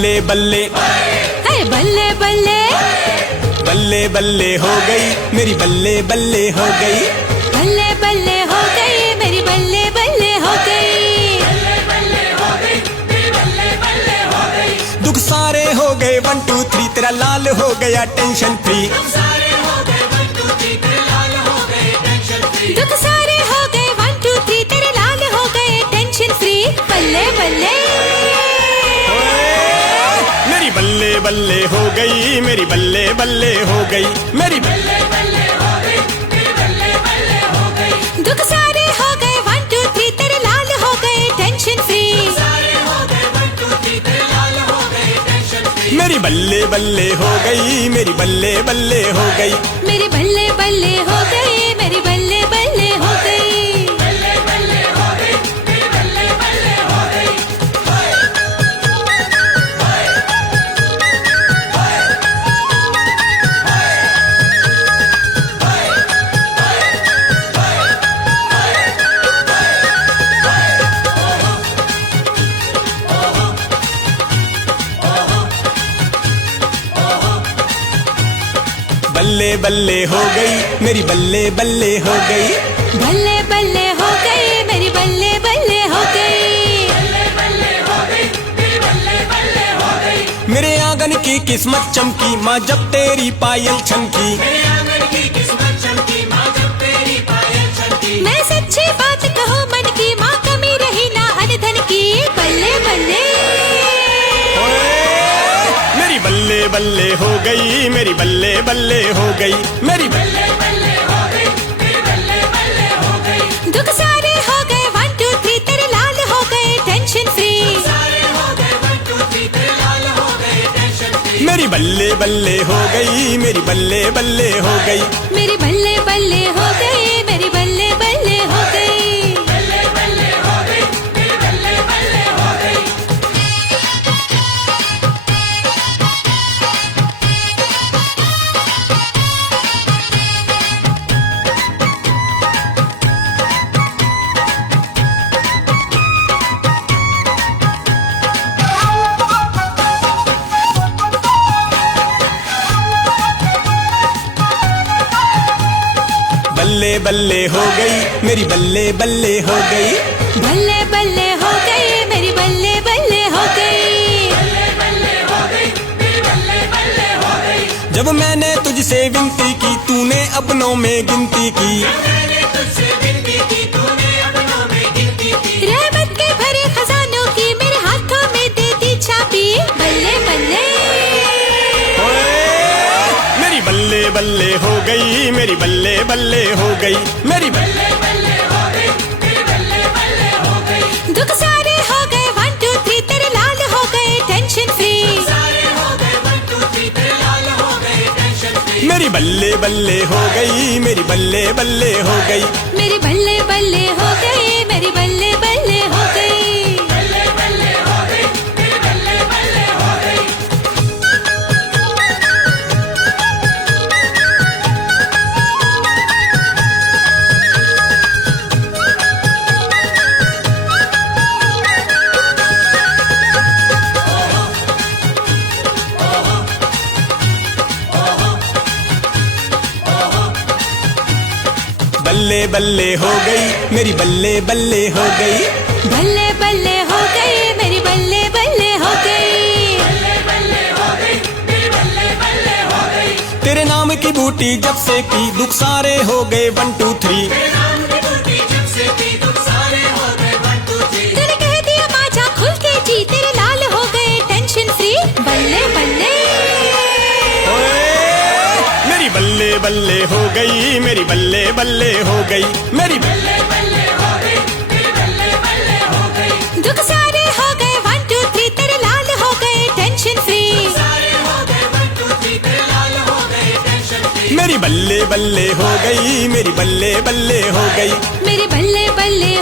बल्ले बल्ले है बल्ले बल्ले बल्ले बल्ले हो गई मेरी बल्ले बल्ले हो गई। बल्ले बल्ले हो गई मेरी बल्ले बल्ले हो गई। दुख सारे हो गए 1 2 3 तेरा लाल हो गया टेंशन फ्री। दुख सारे हो गए 1 2 3 तेरे लाल हो गए टेंशन फ्री। बल्ले बल्ले मेरी बल्ले बल्ले हो गई मेरी बल्ले बल्ले हो गई मेरी बल्ले बल्ले हो गई मेरी बल्ले बल्ले हो गई। दुख सारे हो गए 1 2 3 तेरे लाल हो गए टेंशन फ्री। मेरी बल्ले बल्ले हो गई मेरी बल्ले बल्ले हो गई। मेरी बल्ले बल्ले हो गई मेरी बल्ले बल्ले हो गई। बल्ले बल्ले हो गई मेरी बल्ले बल्ले हो गई। बल्ले बल्ले हो गई मेरी बल्ले बल्ले हो गई। मेरे आंगन की किस्मत चमकी माँ जब तेरी पायल छनकी। मैं सच्ची बात कहूँ मन की माँ कमी रही ना अनधन की। बल्ले बल्ले मेरी बल्ले बल्ले हो गई मेरी बल्ले बल्ले हो गई मेरी बल्ले बल्ले हो गई मेरी बल्ले बल्ले हो गई। दुख सारे हो गए 1 2 3 तेरे लाल हो गए टेंशन फ्री। मेरी बल्ले बल्ले हो गई मेरी बल्ले बल्ले हो गई। मेरी बल्ले बल्ले हो गई मेरी बल्ले बल्ले हो गई। बल्ले बल्ले हो गई मेरी बल्ले बल्ले हो गई। बल्ले बल्ले हो गई मेरी बल्ले बल्ले हो गई। जब मैंने तुझसे विनती की तूने अपनों में गिनती की। रहमत के भरे खजानों की मेरे हाथों में दे दी छापी। बल्ले बल्ले मेरी बल्ले बल्ले हो गई मेरी बल्ले बल्ले हो गई मेरी बल्ले बल्ले हो गई मेरी बल्ले बल्ले हो गई। दुख सारे हो गए 1 2 3 तेरे लाल हो गए टेंशन फ्री। मेरी बल्ले बल्ले हो गई मेरी बल्ले बल्ले हो गई। मेरी बल्ले बल्ले हो गई मेरी बल्ले बल्ले हो गई। बल्ले बल्ले हो गई मेरी बल्ले बल्ले हो गई। बल्ले बल्ले हो गई मेरी बल्ले बल्ले हो गई। तेरे नाम की बूटी जब से की दुख सारे हो गए 1 2 3। तूने कह दिया माझा खुल के जी तेरे लाल हो गए टेंशन फ्री। बल्ले बल्ले मेरी बल्ले बल्ले हो गई मेरी बल्ले बल्ले हो गई मेरी बल्ले बल्ले हो गई मेरी बल्ले बल्ले हो गई। दुख सारे हो गए 1 2 3 तेरे लाल हो गए टेंशन फ्री। मेरी बल्ले बल्ले हो गई मेरी बल्ले बल्ले हो गई। मेरी बल्ले बल्ले